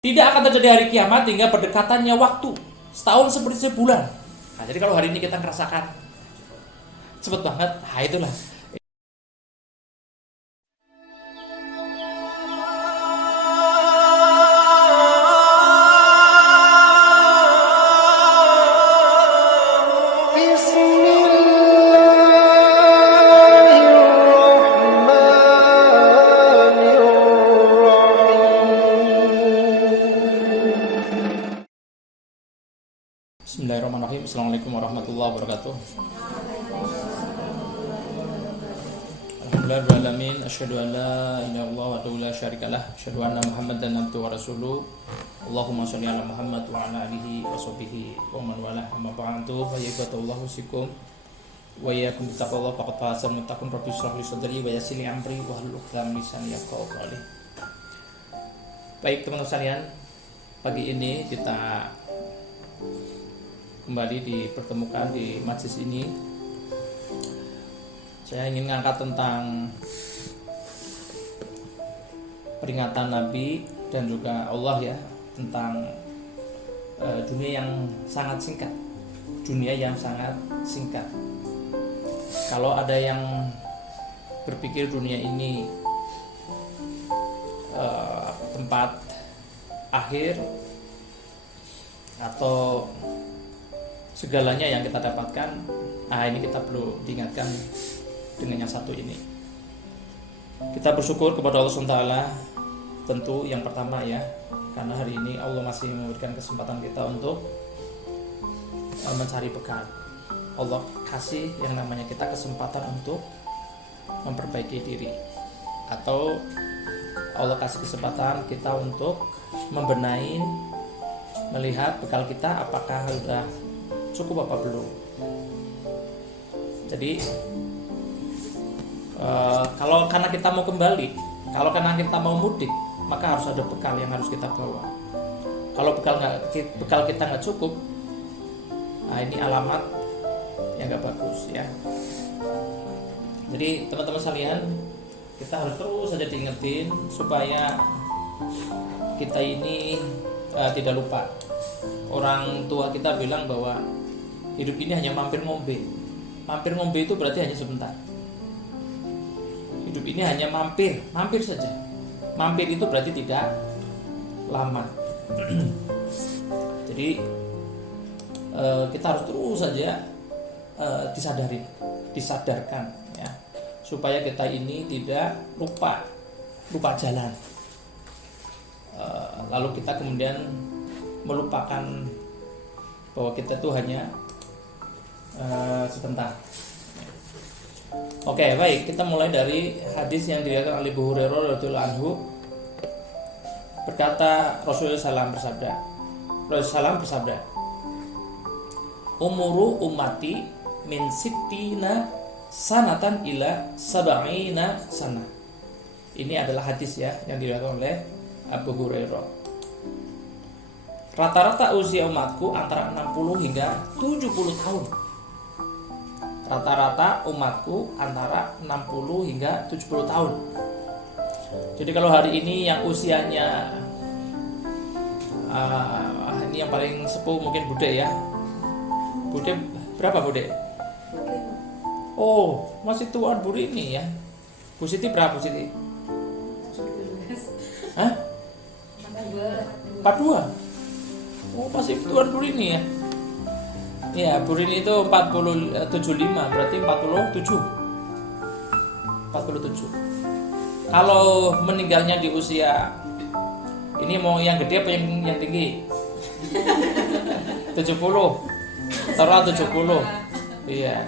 Tidak akan terjadi hari kiamat hingga berdekatannya waktu. Setahun seperti sebulan. Nah, jadi kalau hari ini kita ngerasakan cepet banget, nah itulah. Bismillahirrahmanirrahim. Assalamualaikum warahmatullahi wabarakatuh. Alhamdulillahirrahmanirrahim. Asyhadu an la ilaha illallah wa la syarikalah. Asyhadu anna Muhammadan abduhu wa rasuluh. Allahumma shalli ala Muhammad wa ala alihi wa sahbihi wa man walah. Amma ba'du. Fa ya ibadallahu sikum wa iyyakum bittaqwallah faqad fazal muttaqun. Rabbi shrah li sadri wa yassir li amri wa hlul 'uqdatam min lisani yafqahu qawli. Baik teman-teman sekalian, pagi ini kita kembali dipertemukan di majlis ini. Saya ingin mengangkat tentang peringatan Nabi dan juga Allah ya, tentang dunia yang sangat singkat. Dunia yang sangat singkat. Kalau ada yang berpikir dunia ini tempat akhir atau segalanya yang kita dapatkan, ini kita perlu diingatkan dengan yang satu ini. Kita bersyukur kepada Allah SWT, tentu yang pertama ya, karena hari ini Allah masih memberikan kesempatan kita untuk mencari bekal. Allah kasih yang namanya kita kesempatan untuk memperbaiki diri, atau Allah kasih kesempatan kita untuk membenahi, melihat bekal kita apakah sudah cukup apa belum. Jadi kalau karena kita mau kembali, kalau karena kita mau mudik, maka harus ada bekal yang harus kita bawa. Kalau bekal kita nggak cukup, ini alamat yang nggak bagus ya. Jadi teman-teman sekalian, kita harus terus saja diingetin supaya kita ini tidak lupa. Orang tua kita bilang bahwa hidup ini hanya mampir ngombe. Mampir ngombe itu berarti hanya sebentar. Hidup ini hanya mampir saja. Mampir itu berarti tidak lama. Jadi kita harus terus saja disadarkan ya, supaya kita ini tidak lupa jalan. Lalu kita kemudian melupakan bahwa kita tuh hanya sebentar. Oke, baik, kita mulai dari hadis yang diriwayatkan oleh Abu Hurairah radhiyallahu anhu. Berkata Rasulullah SAW bersabda, umuru ummati min sittina sanatan ila sab'ina sanah. Ini adalah hadis ya yang diriwayatkan oleh Abu Hurairah. Rata-rata usia umatku antara 60 hingga 70 tahun. Rata-rata umatku antara 60 hingga 70 tahun. Jadi kalau hari ini yang usianya ini yang paling sepuh mungkin Bude ya. Bude berapa Bude? Oh, masih tuan Bu ini ya. Bu Siti berapa Bu Siti? Hah? 42. Oh, masih tuan Bu ini ya. Ya, Bu Rini itu 75, berarti 47. Kalau meninggalnya di usia ini mau yang gede apa yang tinggi? 70. Taruhlah 70. Iya.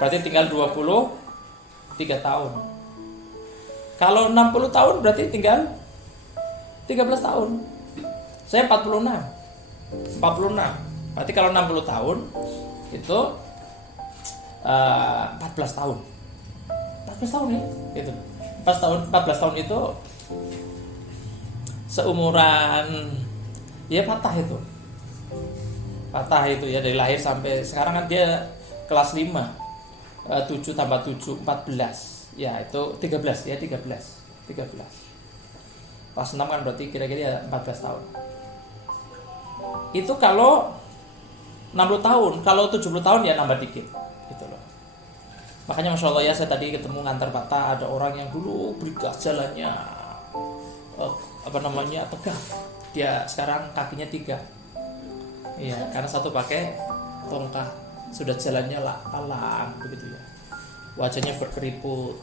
Berarti tinggal 23 tahun. Kalau 60 tahun berarti tinggal 13 tahun. Saya 46. Berarti kalau 60 tahun itu 14 tahun. 14 tahun ya, gitu. 14 tahun itu seumuran ya Fatah itu ya, dari lahir sampai sekarang kan dia kelas 5. 7 tambah 7 14. Ya, itu 13 ya, 13. Kelas 6 kan berarti kira-kira 14 tahun. itu kalau 60 tahun, kalau 70 tahun ya nambah dikit gitu loh. Makanya Masya Allah ya, saya tadi ketemu ngantar Bata, ada orang yang dulu berikas jalannya tegak, dia sekarang kakinya 3. Iya, karena satu pakai tongkat, sudah jalannya alang begitu ya. Wajahnya berkeriput,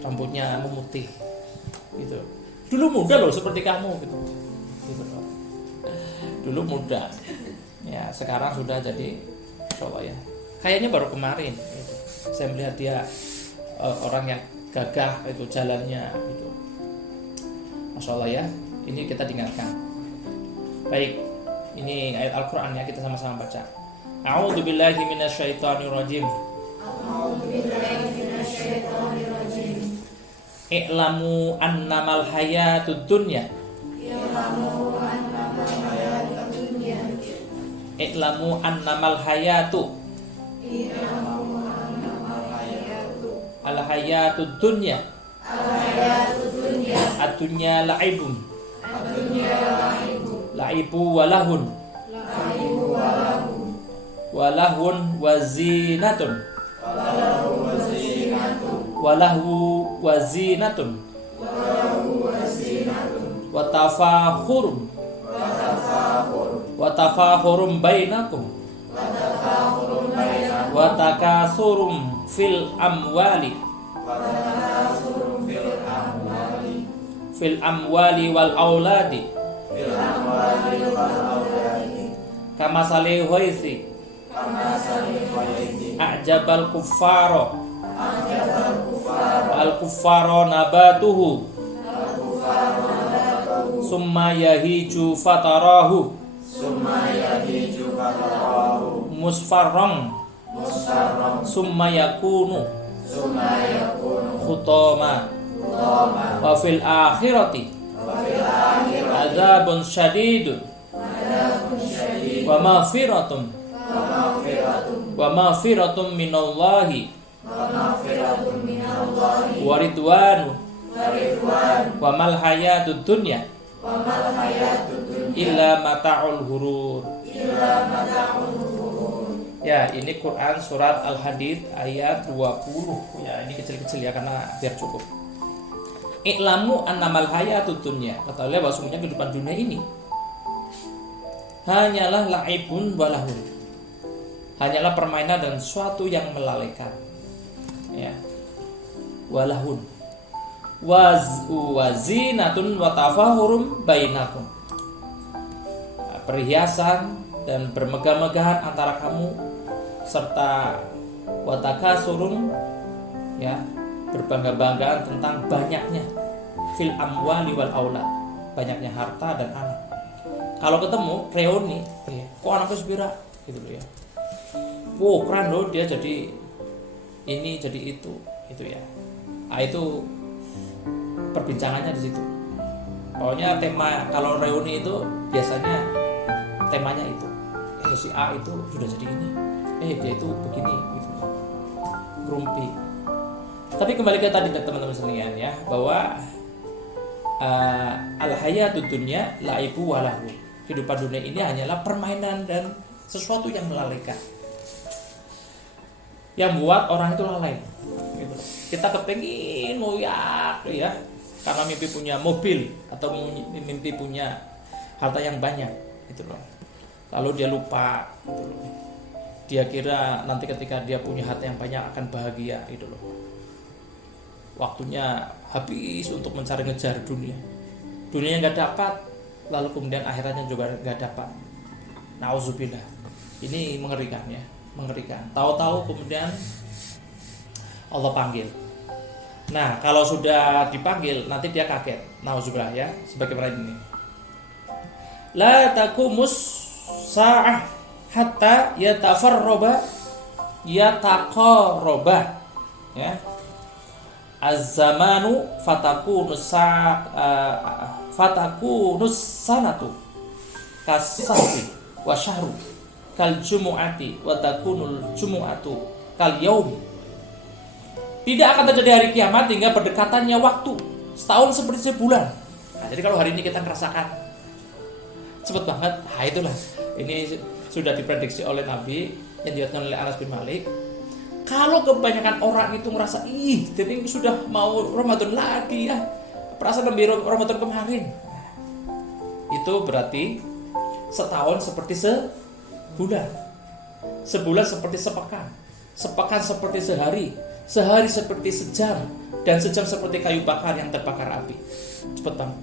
rambutnya memutih gitu. Dulu muda loh seperti kamu gitu loh. Dulu muda ya, sekarang sudah jadi Masya Allah ya, kayaknya baru kemarin gitu. Saya melihat dia orang yang gagah itu jalannya gitu. Masya Allah ya, ini kita dengarkan. Baik, ini ayat Al-Quran ya, kita sama-sama baca. A'udzubillahi minasyaitonirrajim. I'lamu annamal hayatud dunya. I'lamu annamal hayatu. Al hayatud dunya. Ad-dunya la'ibun. La'ibu walahun. Walahun wazinatun. Walahu wazinatun. Watafahurum. Watafahurum bainakum. Watakasurum fil amwali. Fil amwali wal auladi. Kama salih waisi. A'jabal kuffaro. Al kuffaro nabatuhu. Summa yahiju fatarahu. Musfarrang. Summa yakunu. Khutama. Wa fil akhirati adzabun syadidun wa maghfiratun minallahi wa ridwanu wa mal hayatud dunya illa mata'ul ghurur. Ya, ini Quran surat Al-Hadid ayat 20. Ya, ini kecil-kecil ya karena biar cukup. I'lamu annamal hayatud dunya. Ketahuilah bahwa sungguhnya kehidupan dunia ini hanyalah la'ibun walahun. Hanyalah permainan dan suatu yang melalaikan. Ya. Walahun. Wazinatun wa tafahurum bainakum. Perhiasan dan bermegah-megahan antara kamu, serta watakasurun, ya, berbangga-banggaan tentang banyaknya fil amwali wal aulad, banyaknya harta dan anak. Kalau ketemu reuni, kok anakku sepira gitu loh ya. Wow, keren loh dia jadi ini jadi itu ya. Nah, itu perbincangannya di situ. Pokoknya tema kalau reuni itu biasanya temanya itu. Si A itu sudah jadi ini. Dia itu begini gitu. Grumpi. Tapi kembali ke tadi teman-teman sekalian ya, bahwa al-hayatud dunya laibu walahu. Kehidupan dunia ini hanyalah permainan dan sesuatu yang melalaikan, yang buat orang itu lalai gitu. Kita kepengin ngoyak ya, karena mimpi punya mobil atau mimpi punya harta yang banyak gitu loh. Lalu dia lupa gitu loh. Dia kira nanti ketika dia punya harta yang banyak akan bahagia gitu loh. Waktunya habis untuk mencari ngejar dunia. Dunia yang gak dapat, lalu kemudian akhiratnya juga gak dapat. Nauzubillah. Ini mengerikan ya, mengerikan. Tahu-tahu kemudian Allah panggil. Nah, kalau sudah dipanggil nanti dia kaget. Nauzubillah ya, sebagaimana ini. La taqumus sa'ah hatta yataqarraba ya. Az-zamanu fatakunus sanatu kasahri wa syahru kal jumu'ati wa takunul jumu'atu kal yaum. Tidak akan terjadi hari kiamat hingga berdekatannya waktu setahun seperti sebulan. Nah, jadi kalau hari ini kita merasakan cepet banget. Nah itulah, ini sudah diprediksi oleh Nabi yang diriwayatkan oleh Anas bin Malik. Kalau kebanyakan orang itu ngerasa jadi sudah mau Ramadan lagi ya, perasaan lebih Ramadan kemarin, itu berarti setahun seperti sebulan, sebulan seperti sepekan, sepekan seperti sehari, sehari seperti sejam, dan sejam seperti kayu bakar yang terbakar api. Cepet banget.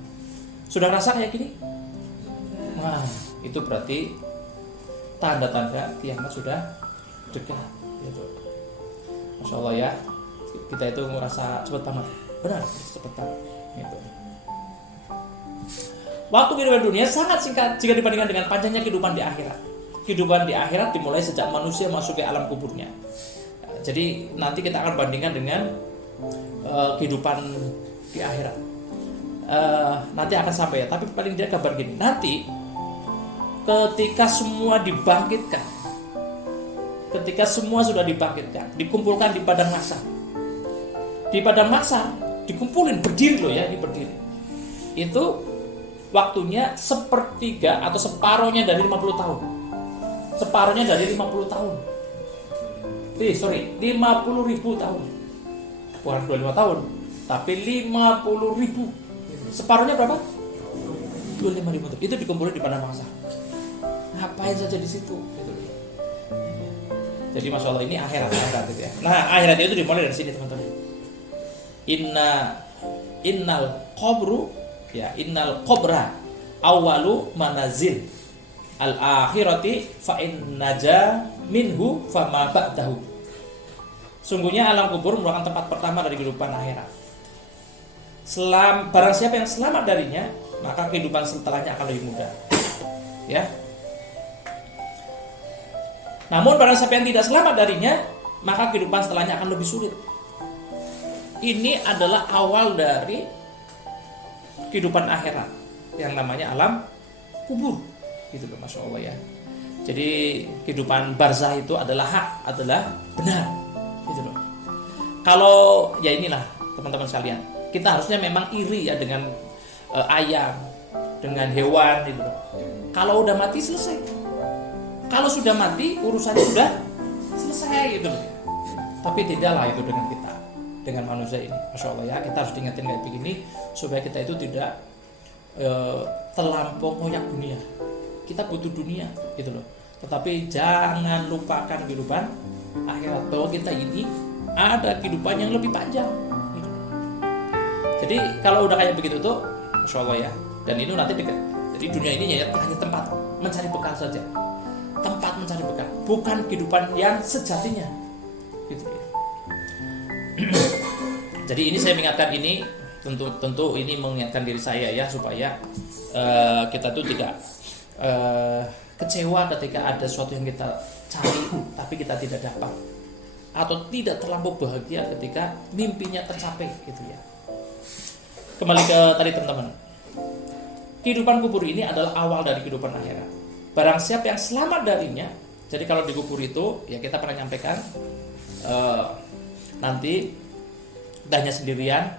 Sudah rasa kayak gini? Nah, itu berarti tanda-tanda kiamat sudah dekat. Gitu. Masya Allah ya, kita itu merasa cepet banget. Benar, cepet banget. Gitu. Waktu kehidupan dunia sangat singkat jika dibandingkan dengan panjangnya kehidupan di akhirat. Kehidupan di akhirat dimulai sejak manusia masuk ke alam kuburnya. Jadi nanti kita akan bandingkan dengan kehidupan di akhirat. Nanti akan sampai ya. Tapi paling tidak kabar gini. Nanti ketika semua dibangkitkan, ketika semua sudah dibangkitkan, dikumpulkan di padang mahsyar. Di padang mahsyar dikumpulin berdiri loh ya, ini berdiri. Itu waktunya sepertiga atau separohnya dari 50 tahun. Separohnya dari 50 tahun. 50.000 tahun. Bukan 25 tahun, tapi 50.000. Separohnya berapa? 25.000 tahun. Itu dikumpulin di padang mahsyar. Ngapain saja di situ? Gitu. Jadi masya Allah ini akhirat gitu ya. Nah akhirat itu dimulai dari sini teman-teman. Innal qabra awalu manazil al akhirati fa in naja minhu fama ba'dahu. Sungguhnya alam kubur merupakan tempat pertama dari kehidupan akhirat. Barang siapa yang selamat darinya, maka kehidupan setelahnya akan lebih mudah. Ya. Namun barang siapa yang tidak selamat darinya, maka kehidupan setelahnya akan lebih sulit. Ini adalah awal dari kehidupan akhirat yang namanya alam kubur. Gitu loh, masya Allah ya. Jadi kehidupan barzah itu adalah hak, adalah benar. Gitu loh. Kalau ya inilah teman-teman sekalian, kita harusnya memang iri ya dengan ayam, dengan hewan gitu loh. Kalau udah mati selesai. Kalau sudah mati urusannya sudah selesai gitu loh. Tapi tidaklah itu dengan kita, dengan manusia ini. Masya Allah ya, kita harus diingatin kayak begini supaya kita itu tidak terlampau ngoyak dunia. Kita butuh dunia gitu loh. Tetapi jangan lupakan kehidupan akhirat, bahwa kita ini ada kehidupan yang lebih panjang gitu. Jadi kalau udah kayak begitu tuh masya Allah ya, dan itu nanti dekat. Jadi dunia ini hanya tempat mencari bekal saja, tempat mencari bekal, bukan kehidupan yang sejatinya gitu ya. Jadi ini saya mengingatkan ini, tentu ini mengingatkan diri saya ya, supaya kita tuh tidak kecewa ketika ada sesuatu yang kita cari tapi kita tidak dapat, atau tidak terlampau bahagia ketika mimpinya tercapai gitu ya. Kembali ke tadi teman-teman, kehidupan kubur ini adalah awal dari kehidupan akhirat. Barang siapa yang selamat darinya, jadi kalau di kubur itu ya kita pernah nyampaikan nanti hanya sendirian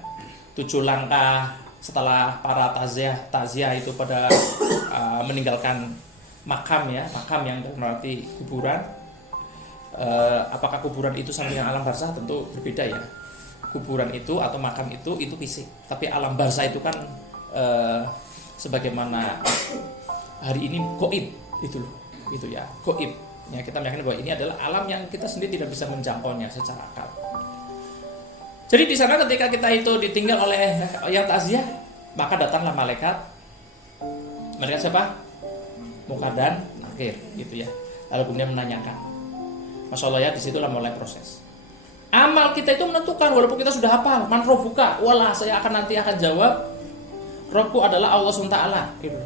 7 langkah setelah para taziah itu pada meninggalkan makam ya, makam yang berarti kuburan. Apakah kuburan itu sama dengan alam barzah? Tentu berbeda ya. Kuburan itu atau makam itu fisik, tapi alam barzah itu kan sebagaimana hari ini gaib itu loh, itu ya gaib. Ya kita meyakini bahwa ini adalah alam yang kita sendiri tidak bisa menjangkaunya secara akal. Jadi di sana ketika kita itu ditinggal oleh yang takziah, maka datanglah malaikat. Malaikat siapa? Munkar dan Nakir, gitu ya. Lalu kemudian menanyakan. Masya Allah ya, disitulah mulai proses. Amal kita itu menentukan, walaupun kita sudah hafal, man rabbuka, walah saya nanti akan jawab, Robku adalah Allah SWT. Gitu.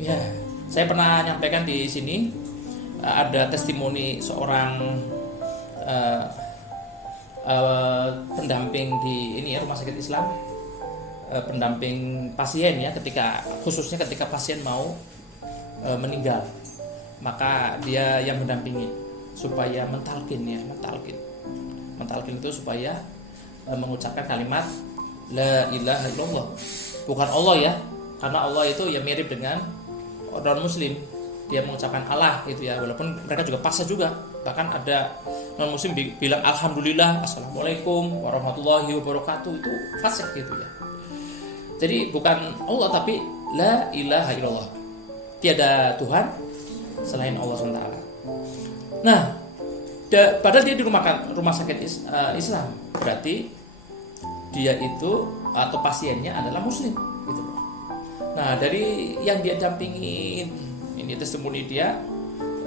Ya, saya pernah nyampaikan di sini ada testimoni seorang pendamping di ini ya, rumah sakit Islam, pendamping pasien ya, khususnya ketika pasien mau meninggal, maka dia yang mendampingi supaya mentalkin itu supaya mengucapkan kalimat la ilaha illallah, bukan Allah ya, karena Allah itu ya mirip dengan non muslim dia mengucapkan Allah gitu ya, walaupun mereka juga fase juga, bahkan ada non muslim bilang alhamdulillah, assalamualaikum warahmatullahi wabarakatuh, itu fasih gitu ya. Jadi bukan Allah tapi la ilaha illallah, tiada Tuhan selain Allah SWT. Nah, padahal dia di rumah sakit Islam, berarti dia itu atau pasiennya adalah muslim gitu. Nah, dari yang dia dampingin, ini testimoni dia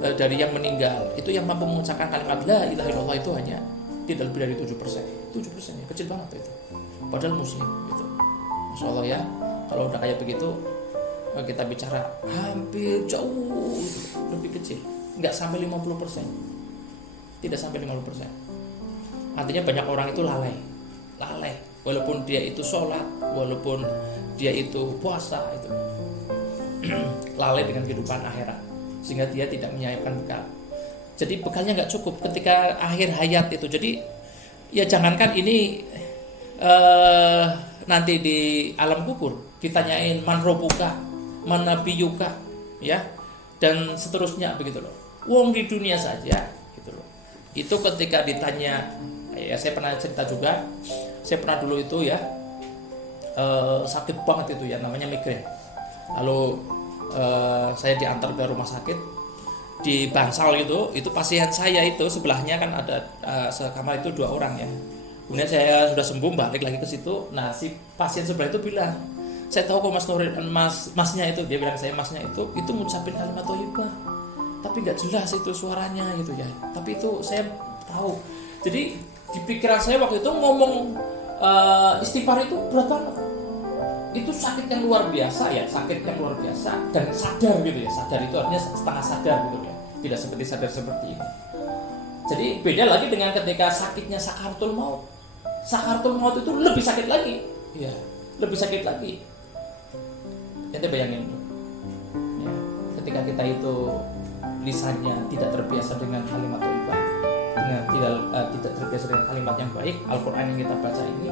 dari yang meninggal itu yang mampu mengucapkan kalimat la ilaha illallah itu hanya tidak lebih dari 7%. 7% ya, kecil banget itu. Padahal muslim gitu. Masya Allah ya, kalau udah kayak begitu kita bicara hampir jauh lebih kecil, nggak sampai 50%, tidak sampai 50%. Artinya banyak orang itu lalai, walaupun dia itu sholat, walaupun dia itu puasa, itu lalai dengan kehidupan akhirat, sehingga dia tidak menyiapkan bekal. Jadi bekalnya nggak cukup ketika akhir hayat itu. Jadi ya jangankan ini nanti di alam kubur ditanyain man robuka, man nabiyuka, ya, dan seterusnya begitu loh. Wong di dunia saja gitu loh. Itu ketika ditanya, ya saya pernah cerita juga, saya pernah dulu itu ya sakit banget itu ya, namanya migrain. Lalu saya diantar ke rumah sakit di Bangsal gitu, itu pasien saya itu sebelahnya kan ada sekamar itu 2 orang ya. Kemudian saya sudah sembuh, balik lagi ke situ. Nah, si pasien sebelah itu bilang, saya tahu kok masnya itu, dia bilang saya masnya itu ngucapin kalimat thayyibah, tapi nggak jelas itu suaranya gitu ya. Tapi itu saya tahu. Jadi di pikiran saya waktu itu ngomong istighfar itu berat banget. Itu sakit yang luar biasa ya, sakit yang luar biasa dan sadar gitu ya. Sadar itu artinya setengah sadar gitu ya, tidak seperti sadar seperti ini. Jadi beda lagi dengan ketika sakitnya sakaratul maut. Sakaratul maut itu lebih sakit lagi, ya, lebih sakit lagi. Kita bayangin, ya, ketika kita itu lisannya tidak terbiasa dengan kalimat thayyibah, dengan tidak terbiasa dengan kalimat yang baik, Al-Quran yang kita baca ini,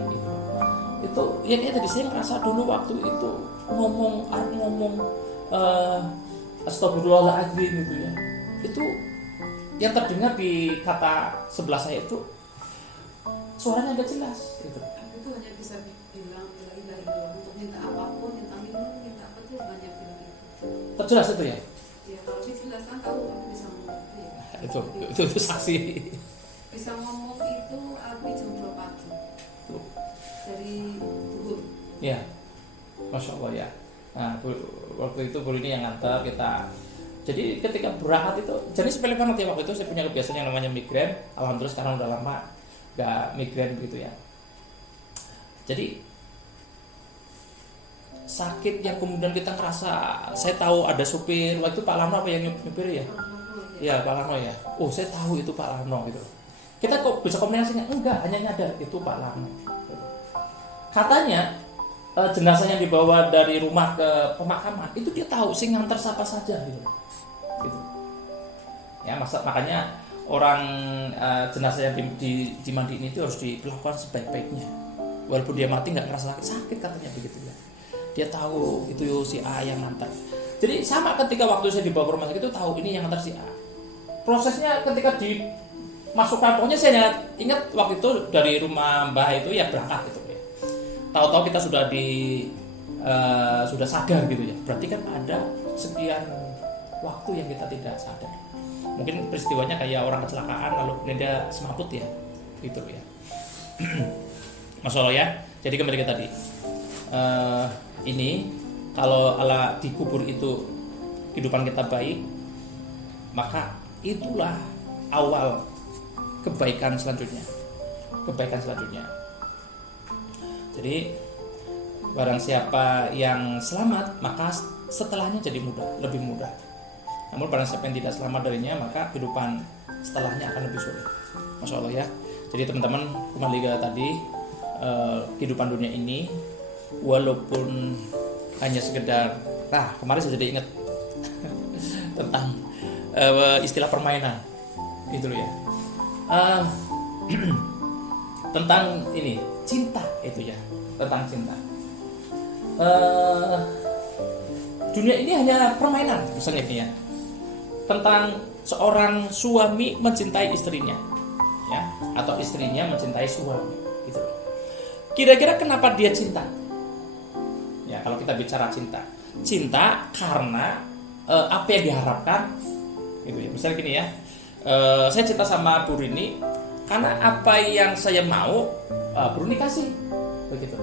itu ya kayak tadi saya ngerasa dulu waktu itu ngomong astagfirullahaladzim gitu ya, itu yang terdengar di kata sebelah saya itu suaranya agak jelas gitu. Itu hanya bisa bilang untuk minta apapun, minta minum, minta apa tuh hanya bilang itu. Terjelas itu ya? Ya kalau dijelaskan tahu bisa ngomong itu ya. Itu saksi. Bisa ngomong itu api jam 2 pagi. Dari duhur. Ya, Masya Allah ya. Nah, waktu itu guru ini yang ngantar kita. Jadi ketika berangkat itu, jadi sepele banget ya waktu itu saya punya kebiasaan yang namanya migrain. Alhamdulillah sekarang udah lama gak migrain begitu ya. Jadi sakit yang kemudian kita ngerasa, saya tahu ada supir, waktu itu Pak Lano apa yang nyupir ya? Iya Pak Lano ya. Oh saya tahu itu Pak Lano gitu. Kita kok bisa komunikasinya? Enggak, hanya nyadar itu Pak Lano. Katanya jenazah yang dibawa dari rumah ke pemakaman itu dia tahu sih ngantar siapa saja gitu. Ya makanya orang jenazah yang dimandiin itu harus dilakukan sebaik-baiknya. Walaupun dia mati nggak ngerasa sakit katanya begitu ya. Dia tahu itu si A yang ngantar. Jadi sama ketika waktu saya dibawa ke rumah sakit itu tahu ini yang ngantar si A. Prosesnya ketika dimasukkan, pokoknya saya ingat waktu itu dari rumah Mbah itu ya berangkat gitu ya. Tahu-tahu kita sudah sudah sadar gitu ya. Berarti kan ada sekian waktu yang kita tidak sadar. Mungkin peristiwanya kayak orang kecelakaan lalu kemudian dia semaput ya, gitu ya. Masya Allah ya. Jadi kembali ke tadi. Ini kalau Allah dikubur itu kehidupan kita baik, maka itulah awal kebaikan selanjutnya. Jadi barang siapa yang selamat, maka setelahnya jadi mudah, lebih mudah. Namun barang siapa yang tidak selamat darinya, maka kehidupan setelahnya akan lebih sulit. Masya Allah ya. Jadi teman-teman, kembali ke tadi, kehidupan dunia ini walaupun hanya sekedar, kemarin saya jadi ingat tentang istilah permainan gitu loh ya. Tentang ini cinta itu ya, tentang cinta. dunia ini hanya permainan, misalnya ini ya, tentang seorang suami mencintai istrinya, ya, atau istrinya mencintai suami, gitu. Kira-kira kenapa dia cinta? Ya, kalau kita bicara cinta karena apa yang diharapkan, gitu ya. Misalnya gini ya, saya cinta sama Bu Rini karena apa yang saya mau, Bu Rini kasih, begitu.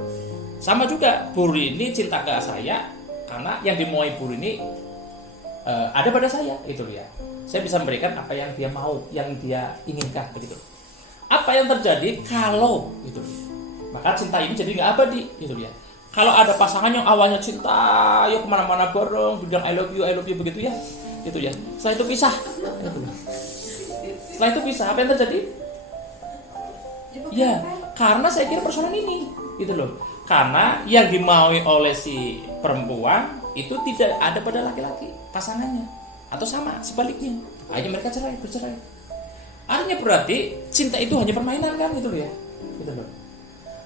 Sama juga Bu Rini cinta ke saya karena yang dimaui Bu Rini ada pada saya, itu ya. Saya bisa memberikan apa yang dia mau, yang dia inginkan, begitu. Apa yang terjadi kalau gitu, maka cinta ini jadi nggak abadi, gitu ya. Kalau ada pasangan yang awalnya cinta, yuk kemana-mana bareng, bilang I love you begitu ya, gitu ya. Setelah itu pisah, gitu. Setelah itu pisah, apa yang terjadi? Ya, karena saya kira persoalan ini, gitu loh. Karena yang dimaui oleh si perempuan itu tidak ada pada laki-laki pasangannya. Atau sama sebaliknya, akhirnya mereka bercerai. Artinya berarti cinta itu hanya permainan kan, gitu loh ya, gitu loh.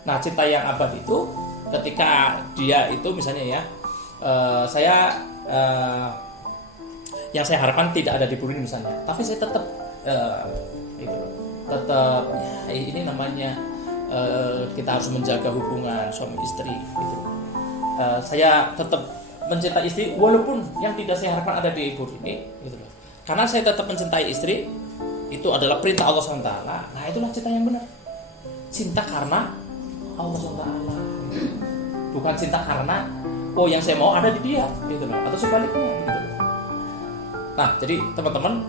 Nah, cinta yang abadi itu ketika dia itu misalnya ya, yang saya harapkan tidak ada di Bu Rini misalnya, tapi saya tetap itu loh, tetap ya, ini namanya kita harus menjaga hubungan suami istri, gitu. Saya tetap mencintai istri walaupun yang tidak saya harapkan ada di Ibu Rini, gitu loh. Karena saya tetap mencintai istri, itu adalah perintah Allah SWT. Nah, itulah cinta yang benar. Cinta karena Allah SWT, bukan cinta karena yang saya mau ada di dia, gitu loh, atau sebaliknya, gitu loh. Nah, jadi teman-teman,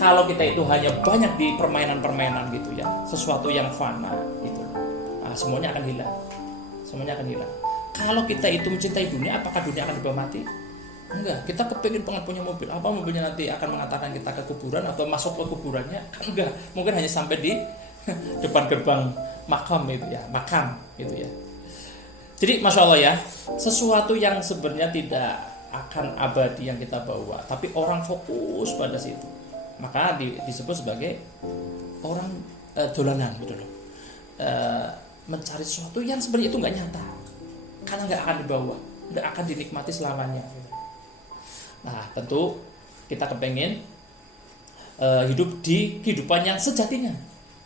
kalau kita itu hanya banyak di permainan-permainan gitu ya, sesuatu yang fana, gitu, nah, semuanya akan hilang. Kalau kita itu mencintai dunia, apakah dunia akan dibawa mati? Enggak. Kita kepingin pengen punya mobil, apa mobilnya nanti akan mengantarkan kita ke kuburan atau masuk ke kuburannya? Enggak. Mungkin hanya sampai di depan gerbang makam itu ya, Jadi masya Allah ya, sesuatu yang sebenarnya tidak akan abadi yang kita bawa, tapi orang fokus pada situ, maka disebut sebagai orang dolanan, gitu loh. Mencari sesuatu yang sebenarnya itu nggak nyata. Karena nggak akan dibawa, nggak akan dinikmati selamanya. Nah, tentu kita kepengen hidup di kehidupan yang sejatinya,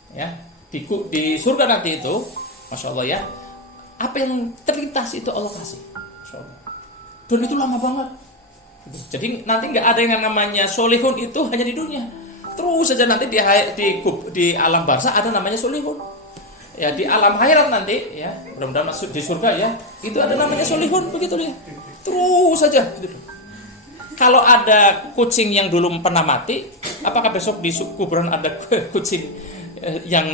ya, di surga nanti itu, masya Allah ya, apa yang terlintas itu Allah kasih, masya Allah. Dan itu lama banget. Jadi nanti nggak ada yang namanya solihun itu hanya di dunia, terus saja nanti di alam barzah ada namanya solihun. Ya, di alam akhirat nanti ya, mudah-mudahan masuk di surga ya, itu ada namanya solihun, begitu ya. Terus saja gitu. Kalau ada kucing yang dulu pernah mati, apakah besok di kuburan ada kucing yang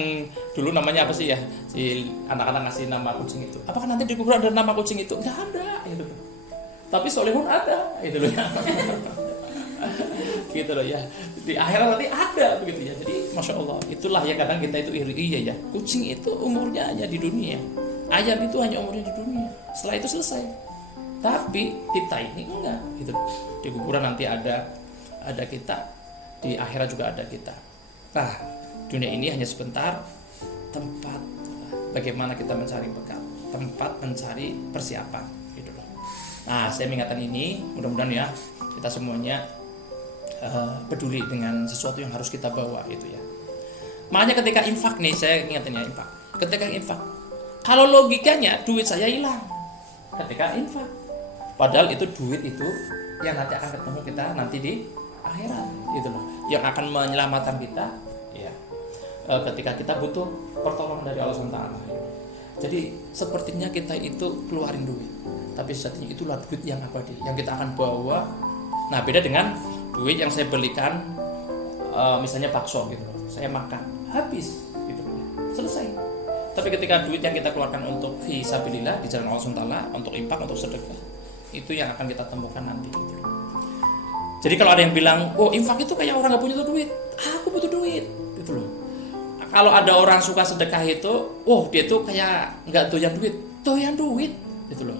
dulu namanya apa sih ya, si anak-anak ngasih nama kucing itu? Apakah nanti di kuburan ada nama kucing itu? Enggak ada, gitu. Tapi solihun ada, gitu loh ya. Gitu loh ya, di akhirat nanti ada, begitu ya. Jadi masya Allah, itulah yang kadang kita itu iri, iya ya, kucing itu umurnya hanya di dunia, ayam itu hanya umurnya di dunia, setelah itu selesai. Tapi kita ini enggak, gitu. Di kuburan nanti ada kita, di akhirat juga ada kita. Nah, dunia ini hanya sebentar, tempat bagaimana kita mencari bekal, tempat mencari persiapan, gitu loh. Nah, saya mengingatkan ini, mudah-mudahan ya kita semuanya peduli dengan sesuatu yang harus kita bawa, itu ya. Makanya ketika infak nih, saya ingatin ya, infak. Ketika infak, kalau logikanya duit saya hilang ketika infak, padahal itu duit itu yang nanti akan ketemu kita nanti di akhirat, gitu loh, yang akan menyelamatkan kita ya, ketika kita butuh pertolongan dari Allah SWT. Jadi sepertinya kita itu keluarin duit, tapi sejatinya itulah duit yang abadi yang kita akan bawa. Nah, beda dengan duit yang saya belikan, misalnya bakso gitu loh, saya makan habis, gitu loh, selesai. Tapi ketika duit yang kita keluarkan untuk fisabilillah di jalan Allah SWT, untuk infak, untuk sedekah, itu yang akan kita temukan nanti, gitu loh. Jadi kalau ada yang bilang, infak itu kayak orang nggak punya duit, aku butuh duit, gitu loh. Kalau ada orang suka sedekah itu, dia tuh kayak nggak doyan duit, gitu loh.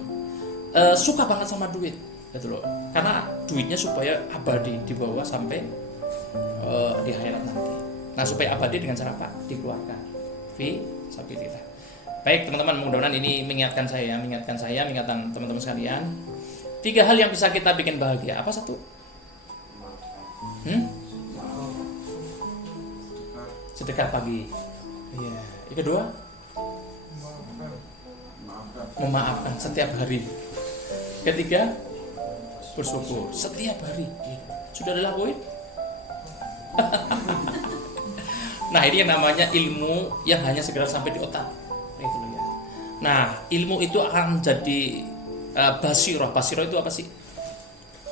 Suka banget sama duit, gitu loh. Karena duitnya supaya abadi dibawa sampai di akhirat nanti. Nah, supaya abadi dengan cara apa? Dikeluarkan fi sabilillah. Baik teman-teman, mudah-mudahan ini mengingatkan saya, mengingatkan teman-teman sekalian 3 hal yang bisa kita bikin bahagia. Apa satu? Sedekah pagi. Iya. Yang kedua? Memaafkan setiap hari. Ketiga? Bersyukur setiap hari. Sudah dilakuin? Nah, ini yang namanya ilmu yang hanya segera sampai di otak. Itu ya. Nah, ilmu itu akan jadi basirah. Basirah itu apa sih?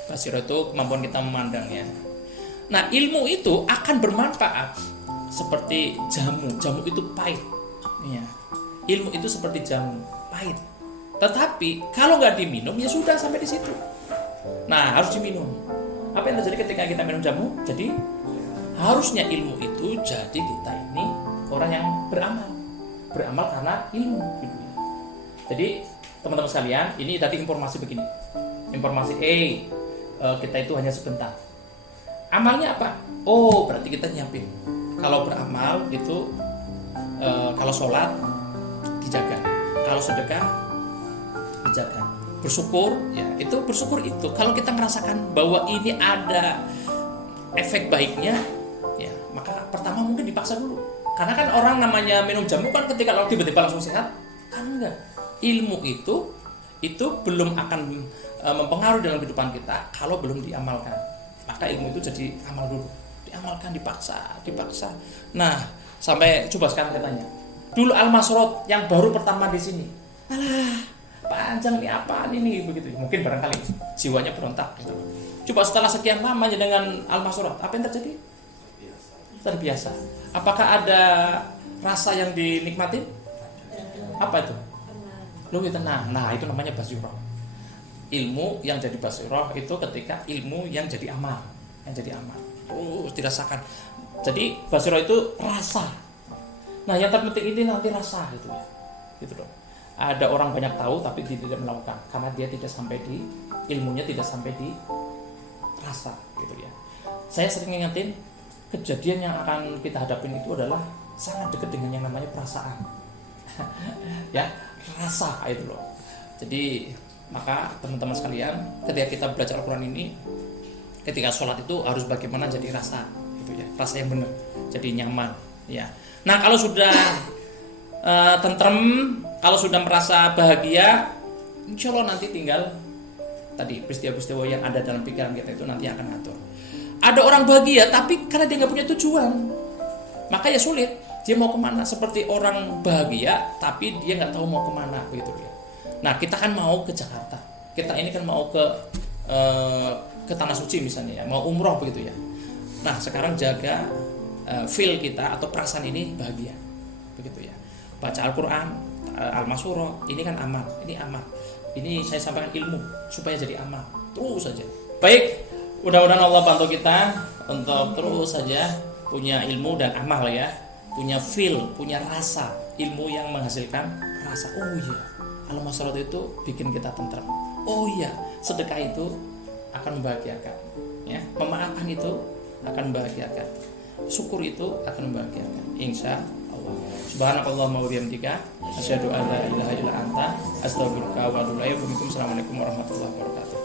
Basirah itu kemampuan kita memandangnya. Nah, ilmu itu akan bermanfaat seperti jamu. Jamu itu pahit. Ya. Ilmu itu seperti jamu, pahit. Tetapi kalau nggak diminum ya sudah sampai di situ. Nah, harus diminum. Apa yang terjadi ketika kita minum jamu? Jadi harusnya ilmu itu jadi kita ini orang yang beramal karena ilmu gitu ya. Jadi teman-teman sekalian, ini tadi informasi begini. Informasi kita itu hanya sebentar. Amalnya apa? Oh, berarti kita nyiapin. Kalau beramal itu kalau sholat dijaga, kalau sedekah dijaga, bersyukur ya itu bersyukur itu kalau kita merasakan bahwa ini ada efek baiknya ya, maka pertama mungkin dipaksa dulu. Karena kan orang namanya minum jamu kan ketika kalau tiba-tiba langsung sehat kan enggak. Ilmu itu belum akan mempengaruhi dalam kehidupan kita kalau belum diamalkan. Maka ilmu itu jadi amal dulu. Diamalkan, dipaksa. Nah, sampai coba sekarang kita tanya. Dulu Al-Masrot yang baru pertama di sini. Alah, panjang nih apaan ini begitu. Mungkin barangkali jiwanya berontak gitu. Coba setelah sekian lamanya dengan Al-Masrot, apa yang terjadi? Terbiasa. Apakah ada rasa yang dinikmati? Apa itu? Lebih tenang. Nah, itu namanya basirah. Ilmu yang jadi basirah itu ketika ilmu yang jadi amal, dirasakan. Jadi basirah itu rasa. Nah, yang terpenting ini nanti rasa itu ya. Gitu loh. Ada orang banyak tahu tapi tidak melakukan karena dia tidak sampai di ilmunya, tidak sampai di rasa gitu ya. Saya sering ingetin kejadian yang akan kita hadapin itu adalah sangat dekat dengan yang namanya perasaan. Ya, rasa itu loh. Jadi maka teman-teman sekalian, ketika kita belajar Al-Quran ini, ketika sholat itu harus bagaimana jadi rasa gitu ya, rasa yang benar, jadi nyaman ya. Nah, kalau sudah tentrem, kalau sudah merasa bahagia, insya Allah nanti tinggal tadi peristiwa-peristiwa yang ada dalam pikiran kita itu nanti akan ngatur. Ada orang bahagia tapi karena dia nggak punya tujuan, maka ya sulit. Dia mau kemana? Seperti orang bahagia tapi dia nggak tahu mau kemana begitu ya. Nah, kita kan mau ke Jakarta, kita ini kan mau ke Tanah Suci misalnya ya, mau umroh begitu ya. Nah, sekarang jaga feel kita atau perasaan ini bahagia begitu ya. Baca Al-Quran, Al-Masurah, ini kan amal, ini amal. Ini saya sampaikan ilmu supaya jadi amal. Terus saja. Baik, mudah-mudahan Allah bantu kita untuk terus saja punya ilmu dan amal ya. Punya feel, punya rasa, ilmu yang menghasilkan rasa. Oh iya, Al-Masurah itu bikin kita tentram. Oh iya, sedekah itu akan membahagiakan. Ya, memaafkan itu akan membahagiakan. Syukur itu akan membahagiakan. Insya Allah. Subhanakallahumma wa bihamdika asyhadu an la ilaha illa anta astaghfiruka wa atubu ilaik. Assalamualaikum warahmatullahi wabarakatuh.